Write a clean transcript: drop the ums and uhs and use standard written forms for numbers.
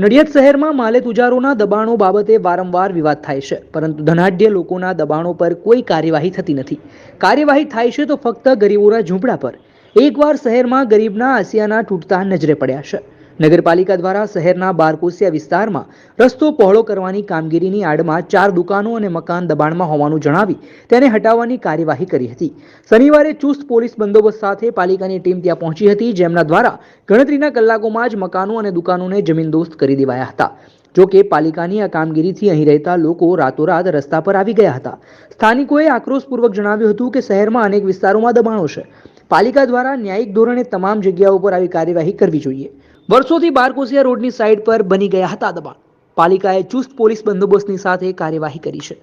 નડિયાદ શહેરમાં માલે તુજારોના દબાણો બાબતે વારંવાર વિવાદ થાય છે, પરંતુ ધનાઢ્ય લોકોના દબાણો પર કોઈ કાર્યવાહી થતી નથી. કાર્યવાહી થાય છે તો ફક્ત ગરીબોના ઝૂંપડા પર. એકવાર શહેરમાં ગરીબના આસિયાના તૂટતા નજરે પડ્યા છે. નગરપાલિકા દ્વારા શહેરના બારકોસિયા વિસ્તારમાં રસ્તો પહોળો કરવાની કામગીરીની આડમાં 4 દુકાનો અને મકાન દબાણમાં હોવાનું જણાવી તેને હટાવવાની કાર્યવાહી કરી હતી. શનિવારે ચુસ્ત પોલીસ બંદોબસ્ત સાથે પાલિકાની ટીમ ત્યાં પહોંચી હતી, જેમના દ્વારા ગણતરીના કલાકોમાં જ મકાનો અને દુકાનોને જમીનદોસ્ત કરી દેવાયા હતા. જો કે પાલિકાની આ કામગીરીથી અહીં રહેતા લોકો રાતોરાત રસ્તા પર આવી ગયા હતા. સ્થાનિકોએ આક્રોશપૂર્વક જણાવ્યું હતું કે શહેરમાં અનેક વિસ્તારોમાં દબાણો છે. પાલિકા દ્વારા ન્યાયિક ધોરણે તમામ જગ્યાઓ પર આવી કાર્યવાહી કરવી જોઈએ. વર્ષોથી બારકોસિયા રોડની સાઇડ પર બની ગયા હતા દબાણ. પાલિકાએ ચુસ્ત પોલીસ બંદોબસ્તની સાથે કાર્યવાહી કરી છે.